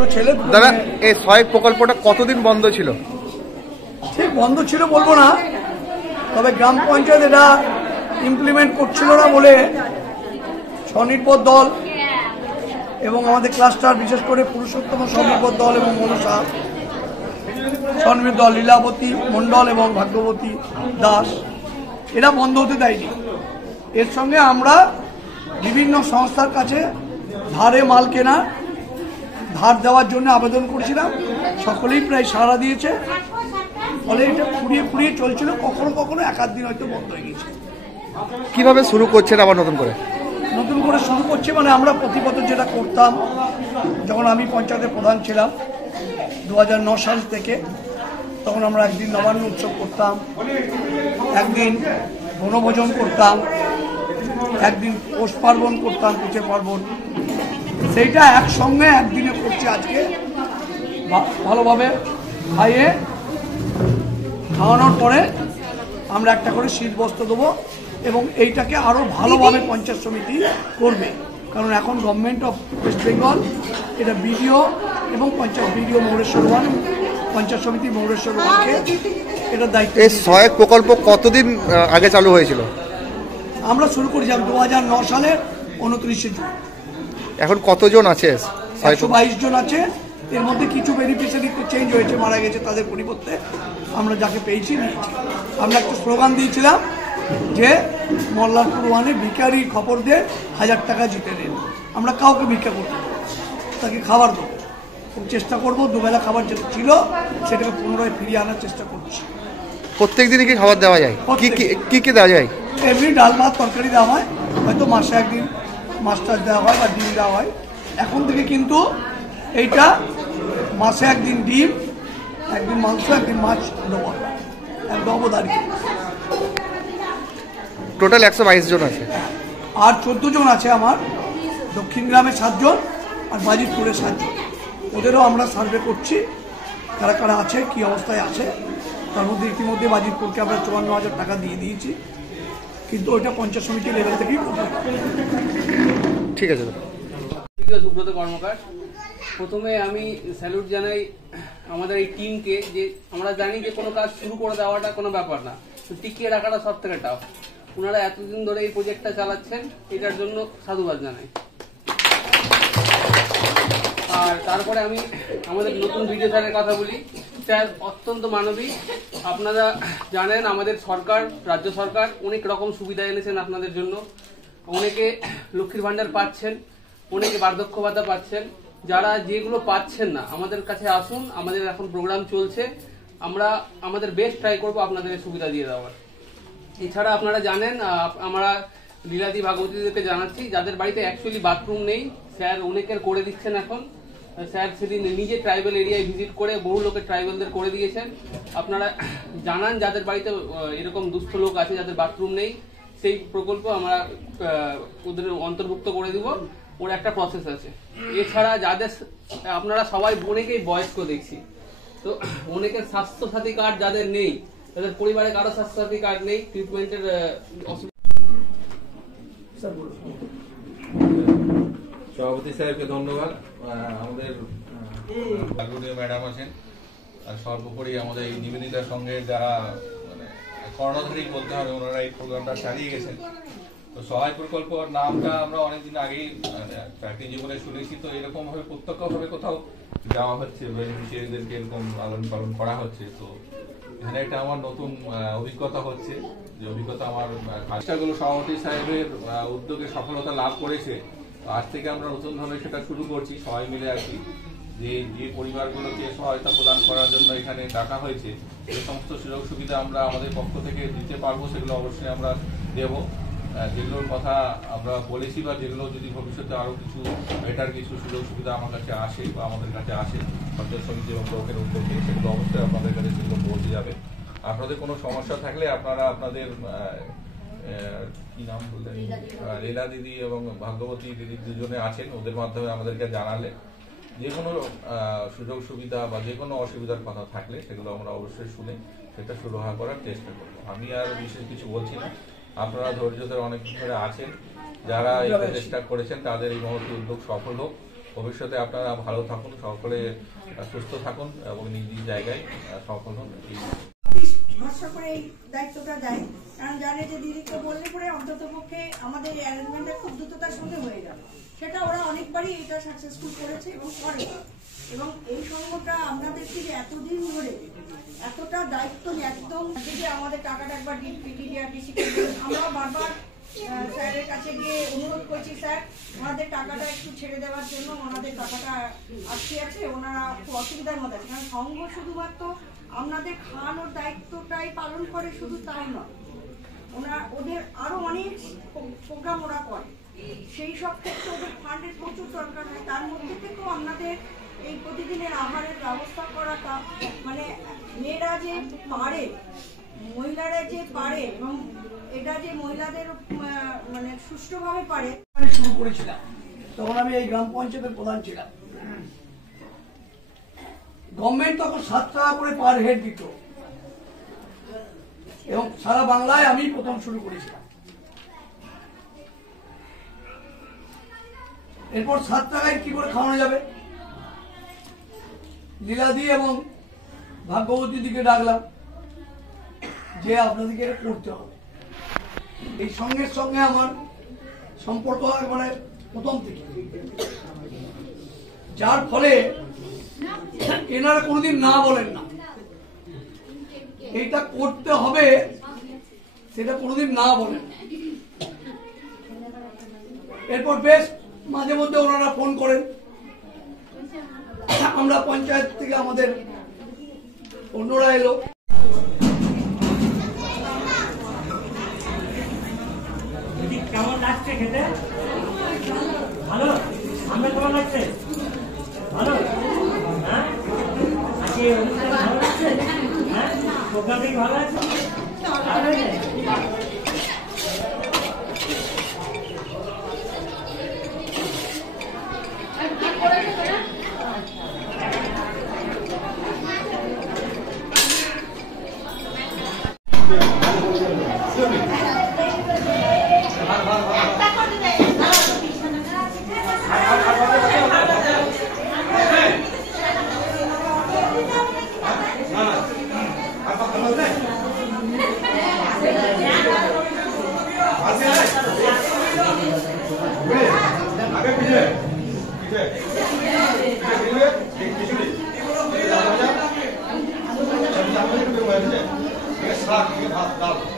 দুটো ছেলে। দাদা, এই সহায়ক প্রকল্পটা কতদিন বন্ধ ছিল? ঠিক বন্ধ ছিল বলবো না, তবে গ্রাম পঞ্চায়েত এটা ইমপ্লিমেন্ট করছিল না বলে স্বনির্ভর দল এবং আমাদের ক্লাস্টার, বিশেষ করে পুরুষোত্তম স্বনির্ভর দল এবং মনসা স্বনির্ভর দল, লীলাবতী মণ্ডল এবং ভাগ্যবতী দাস, এরা বন্ধ হতে দেয়নি। এর সঙ্গে আমরা বিভিন্ন সংস্থার কাছে ধারে মাল কেনা, ধার দেওয়ার জন্য আবেদন করেছিলাম, সকলেই প্রায় সাড়া দিয়েছে। ফলে এটা ফুরিয়ে ফুরিয়ে চলছিল, কখনো কখনো এক আধ দিন হয়তো বন্ধ হয়ে গেছে। কিভাবে শুরু করছেন আবার নতুন করে? নতুন করে শুরু করছি মানে আমরা প্রতি বছর যেটা করতাম, যখন আমি পঞ্চায়েতের প্রধান ছিলাম 2009 সাল থেকে, তখন আমরা একদিন নবান্ন উৎসব করতাম, একদিন বনভোজন করতাম, একদিন পৌষ পার্বণ করতাম, পিঠে পার্বণ। সেইটা একসঙ্গে একদিনে করছি আজকে। ভালোভাবে খাইয়ে খাওয়ানোর পরে আমরা একটা করে শীত বস্ত্র দেবো এবং এইটাকে আরও ভালোভাবে পঞ্চায়েত সমিতি করবে, কারণ এখন গভর্নমেন্ট অফ ওয়েস্ট বেঙ্গল এটা বিডিও এবং পঞ্চায়েত বিডিও মৌরেশ্বর ওয়ান, পঞ্চায়েত সমিতি মৌরেশ্বর ওয়ানকে এটা দায়িত্ব। এই সহায়ক প্রকল্প কতদিন আগে চালু হয়েছিল? আমরা শুরু করেছিলাম 2009 সালের 29শে জুন। এখন কতজন আছে? 122 জন আছে। এর মধ্যে কিছু বেনিফিশিয়ারি চেঞ্জ হয়েছে, মারা গেছে, তাদের পরিবর্তে আমরা যাকে পেয়েছি নিয়েছি। আমরা একটা স্লোগান দিয়েছিলাম যে মল্লারপুর ওয়ানে ভিখারি খবর দিয়ে 1000 টাকা জিতে নেন। আমরা কাউকে ভিক্ষা করবো, তাকে খাবার দেবো, খুব চেষ্টা করবো দুবেলা খাবার যেটা ছিল সেটাকে পুনরায় ফিরিয়ে আনার চেষ্টা করছি। প্রত্যেক দিনই কি খাবার দেওয়া যায়? কি কি দেওয়া যায়? এমনি ডাল ভাত তরকারি দেওয়া হয়, হয়তো মাসে একদিন মাছ টাছ দেওয়া হয় বা ডিম দেওয়া হয়। এখন থেকে কিন্তু এইটা মাসে একদিন ডিম, একদিন মাংস, একদিন মাছ দেবো, একদম অবদারিত। টোটাল 122 জন আছে। আর 14 জন আছে আমার, দক্ষিণ গ্রামে 7 জন আর বাজিতপুরে 7 জন। ওদেরও আমরা সার্ভে করছি কারা কারা আছে, কি অবস্থায় আছে। তার মধ্যে ইতিমধ্যে বাজিতপুরকে আমরা 54,000 টাকা দিয়ে দিয়েছি, কিন্তু ওইটা পঞ্চায়েত সমিতি লেভেল থেকেই করতে হবে। ঠিক আছে। সুব্রত কর্মকার, প্রথমে আমি স্যালুট জানাই আমাদের এই টিমকে, যে আমরা জানি যে কোনো কাজ শুরু করে দেওয়াটা কোনো ব্যাপার না, তো টিকিয়ে রাখাটা সব থেকে টাফ। ওনারা এতদিন ধরে এই প্রজেক্টটা চালাচ্ছেন, এটার জন্য সাধুবাদ জানাই। আর তারপরে আমি আমাদের নতুন ভিডিও স্যারের কথা বলি। স্যার অত্যন্ত মানবিক। আপনারা জানেন আমাদের সরকার, রাজ্য সরকার অনেক রকম সুবিধা এনেছেন আপনাদের জন্য। অনেকে লক্ষ্মীর ভান্ডার পাচ্ছেন, অনেকে বার্ধক্য ভাতা পাচ্ছেন। যারা যেগুলো পাচ্ছেন না, আমাদের কাছে আসুন, আমাদের এখন প্রোগ্রাম চলছে, আমরা আমাদের বেস্ট ট্রাই করবো আপনাদের সুবিধা দিয়ে দেওয়ার। এছাড়া আপনারা জানেন আমরা লীলাদি ভাগবতীদেরকে জানাচ্ছি, যাদের বাড়িতে অ্যাকচুয়ালি বাথরুম নেই, স্যার অনেকের করে দিচ্ছেন এখন। স্যার সেদিন নিজে ট্রাইবাল এরিয়ায় ভিজিট করে বহু লোকের ট্রাইবালদের করে দিয়েছেন। আপনারা জানান যাদের বাড়িতে এরকম দুস্থ লোক আছে যাদের বাথরুম নেই, সেই প্রকল্প আমরা ওদের অন্তর্ভুক্ত করে দিব। ওর একটা প্রসেস আছে। এছাড়া যাদের আপনারা সবাই অনেকেই বয়স্ক দেখছি, তো অনেকের স্বাস্থ্যসাথী কার্ড যাদের নেই, তাদের পরিবারে কারো স্বাস্থ্যসাথী কার্ড নেই, ট্রিটমেন্টের সভাপতি সাহেবকে ধন্যবাদ। আমাদের ম্যাডাম আছেন, আর সর্বোপরি আমাদের এই নিবেদিতার সঙ্গে যারা মানে কর্ণধারী বলতে হবে, ওনারা এই প্রোগ্রামটা চালিয়ে গেছেন। তো সহায় প্রকল্প নামটা আমরা অনেকদিন আগেই চাকরি জীবনে শুনেছি, তো এরকম ভাবে প্রত্যক্ষভাবে কোথাও যাওয়া হচ্ছে, বেনিফিশিয়ারিদেরকে এরকম লালন পালন করা হচ্ছে। তো এখানে একটা আমার নতুন অভিজ্ঞতা হচ্ছে, যে অভিজ্ঞতা আমার কাজটাগুলো সভাপতি সাহেবের উদ্যোগে সফলতা লাভ করেছে। আজ থেকে আমরা নতুন ভাবে সেটা শুরু করছি সবাই মিলে আর কি, যে পরিবারগুলোকে সহায়তা প্রদান করার জন্য এখানে ডাকা হয়েছে, যে সমস্ত সুযোগ সুবিধা আমরা আমাদের পক্ষ থেকে দিতে পারবো সেগুলো অবশ্যই আমরা দেব। যেগুলোর কথা আমরা বলেছি বা যেগুলো যদি ভবিষ্যতে আরো কিছু বেটার কিছু সুযোগ সুবিধা আমার কাছে আসে বা আমাদের কাছে আসে পঞ্চায়েত সমিতি এবং ব্লকের উদ্যোগে, সেগুলো অবশ্যই আপনাদের কাছে সেগুলো পৌঁছে যাবে। আপনাদের কোনো সমস্যা থাকলে আপনারা আপনাদের কি নাম বললেন, লীলা দিদি এবং ভাগ্যবতী দিদি দুজনে আছেন, ওদের মাধ্যমে আমাদেরকে জানালে যে কোনো সুযোগ সুবিধা বা যে কোনো অসুবিধার কথা থাকলে সেগুলো আমরা অবশ্যই শুনে সেটা সুরাহা করার চেষ্টা করবো। আমি আর বিশেষ কিছু বলছি না, আপনারা ধৈর্য ধরে অনেক ধরে আছেন, যারা এই চেষ্টা করেছেন তাদের এই মহৎ উদ্যোগ সফল হোক। ভবিষ্যতে আপনারা ভালো থাকুন, সকলে সুস্থ থাকুন এবং নিজ নিজ জায়গায় সফল হন। ভরসা করে এই দায়িত্বটা দেয়, কারণ জানে যে দিদিকে বললে পরে অন্তত পক্ষে আমাদের অ্যারেঞ্জমেন্টটা খুব দ্রুততার সঙ্গে হয়ে যাবে। সেটা ওরা অনেকবারই এটা সাকসেসফুল করেছে এবং করে। এবং এই সংঘটা আপনাদেরকে যে এতদিন ধরে এতটা দায়িত্ব একদম যে আমাদের টাকাটা একবার ডিসিকে আমরা বারবার স্যারের কাছে গিয়ে অনুরোধ করছি, স্যার ওনাদের টাকাটা একটু ছেড়ে দেওয়ার জন্য, ওনাদের টাকাটা আটকে আছে, ওনারা খুব অসুবিধার মধ্যে আছে। কারণ সংঘ শুধুমাত্র আপনাদের খাওয়ানোর দায়িত্বটাই পালন করে, শুধু তাই নয়, ওদের আরো অনেক প্রোগ্রাম ওরা করে, সেই সব ক্ষেত্রে ওদের ফান্ডের প্রচুর দরকার হয়। তার মধ্যে থেকেও আপনাদের এই প্রতিদিনের আহারের ব্যবস্থা করাটা, মানে মেয়েরা যে পারে, মহিলারা যে পারে, এবং এটা যে মহিলাদের মানে সুষ্ঠুভাবে পারে। শুরু করেছিলাম তখন আমি এই গ্রাম পঞ্চায়েতের প্রধান ছিলাম। গভর্নমেন্ট তখন 7 টাকা করে পার হেড দিত এবং সারা বাংলায় আমি প্রথম শুরু করেছিলাম। এরপর 7 টাকায় কি করে খাওয়ানো যাবে, লীলাদি এবং ভাগ্যবতী দিকে ডাকলাম যে আপনাদেরকে এটা করতে হবে। এই সঙ্গের সঙ্গে আমার সম্পর্ক একেবারে প্রথম থেকে, যার ফলে এনারা কোনোদিন না বলেন না, এইটা করতে হবে সেটা কোনোদিন না বলেন না। এরপর বেশ মাঝে মধ্যে ওনারা ফোন করেন, আমরা পঞ্চায়েত থেকে আমাদের অন্যরা এলো। কেমন লাগছে খেতে? ভালো? আমরা কেমন লাগছে? ভালো? হ্যাঁ, আজকে অনুষ্ঠান ভালো লাগছে? হ্যাঁ, প্রোগ্রামটা কি ভালো লাগছে? ভাত